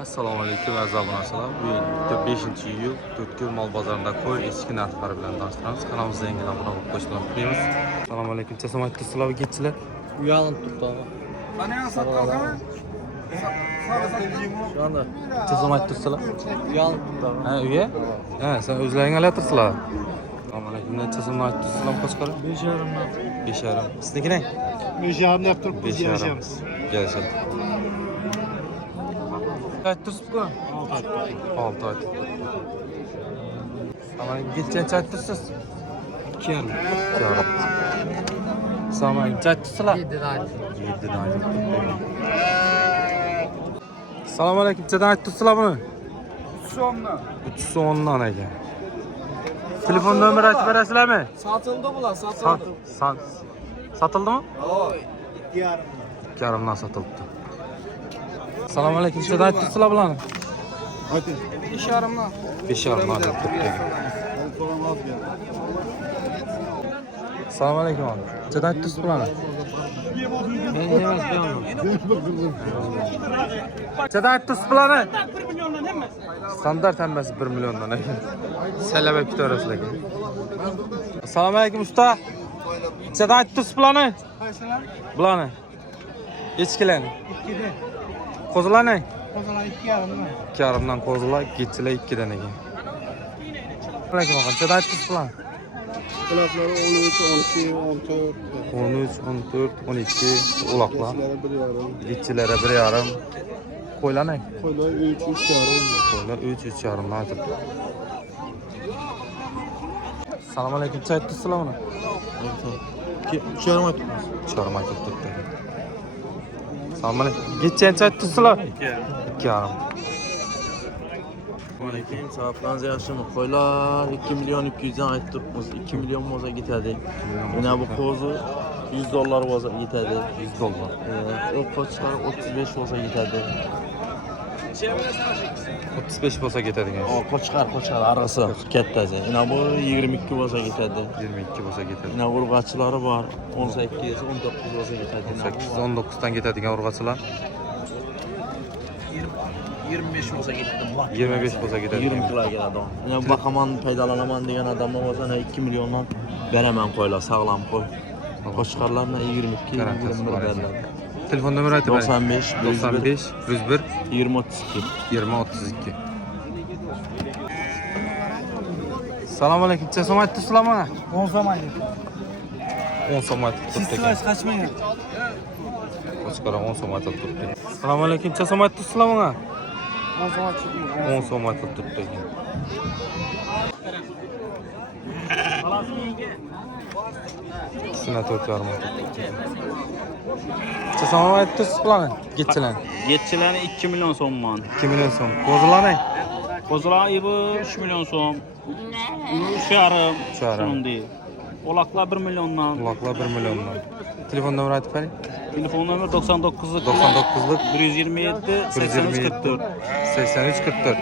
Assalomu alaykum aziz obunachilar. Bugun 5-iyul To'rtko'l mol bozorida qo'y eski narxlari bilan tanishtiramiz. Kanalimizga yangi obuna bo'lib qo'shilishni unutmaymiz. Assalomu alaykum. Chasam aytdirsizlar getchilar. Uyanib turibdi. Qani sotqazami? Şu anda Chasam aytdirsizlar. uyanib turibdi. Ha, uya? Ha, sen o'zlaring olyaptirsizlar. Assalomu alaykum. Chasam aytdirsizlar qo'shqari? 5,5. 5,5. Sizniki ne? 5,5 deb turib biz 5,5. yarashamiz. Gelişelim. Aytdirsizmi? 6 ayt. Ama geçen aytdirsiz. 2,5. 2,5. Sama aytdirsizlar. 7 ayt. 7 ayt. Assalomu alaykum. Nechadan aytdirsizlar buni? 3 so'mdan. 3 so'mdan ekan. Telefon nomeri aytib berasizlarmi? Satıldı bular, satıldı. Satıldımı? Oy, 2,5. 2,5dan satıldı. Assalomu alaykum. Nechadan aytdirsizlar bularni? Hadi. 5,5'dan. 5,5dan aytdirdik. Assalomu alaykum. Nechadan aytdirsiz bularni? Nechadan aytdirsiz bularni? 1 milyondan emas. Standart hammasi 1 milliondan ekan. Salaba ko'tarasizlar ekan. Assalomu alaykum usta. Nechadan aytdirsiz bularni? Qaysilar? Bularni. Echkilarni. 2'de. Qo'zilarni? Qo'zilar 2,5dan. 2,5dan qo'zilar, getchilar 2dan ekan. Alaykum aka. Nechadan aytdirsiz bularni? Kulakları 13, 12, 14. 13, 14, 12 ulaqlar. Geçlere 1,5. Getchilari 1,5. Qo'ylarni? Koylar 3, 3,5. Qo'ylar 3, 3,5dan aytibdi. Assalomu alaykum. Necha aytdirsizlar buni? 3,5 aytdim. 3,5 aytibdi. Assalomu alaykum. Getchi necha aytdirsizlar? 2,5. Aleyküm. Saatlarınız yaxshimi? Qo'ylar 2 milyon 200'dan aytib turibmiz. 2 milyon bo'lsa ketadi. Yana bu qo'zi $100 bo'lsa ketadi. $100. O qo'chqar 35 bo'lsa ketadi. 35 bo'lsa ketadigan. O qo'chqar arası kattasi. Yana bu 22 bo'lsa ketadi. 22 bo'lsa ketadi. Yana urg'achilari bor 18, 19 bo'lsa ketadi. 18, 19dan ketadigan urg'achilar. 25 bo'lsa ketadi. 25 bo'lsa ketadi. 20 kilo keladi. Yana baqaman foydalanaman degan odamlar bo'lsa 2 milliondan beraman qo'ylar, sog'lom qo'y. Qo'chqarlarni 22, 21 beriladi. Telefon nomeri aytib bering. 95 95 101 20 32. 20 32. Assalomu alaykum. Necha so'm aytdirsizlar mana? 10 so'm aytdim. 10 so'm aytib turibdi ekan. Siz kaçmayın. Qo'chqara 10 so'm aytib turibdi. Assalomu alaykum. Necha so'm aytdirsizlar mana? 10 so'm aytdim. 10 so'm aytib turibdi ekan. İkisine 4,5 aytib. Necha so'm aytdirsizlar bularni? Getchilarni. Yetçilerini 2 milyon so'm man. 2 million so'm. Qo'zilarni? Kozlar bu 3 milyon so'm. 3,5. 3,5. Şunun değil. Olaklar 1 milyondan. Uloqlar 1 milliondan. Telefon nomeri aytib bering. Telefon numara 99'luk 99'lik 127 83 44. 83 44.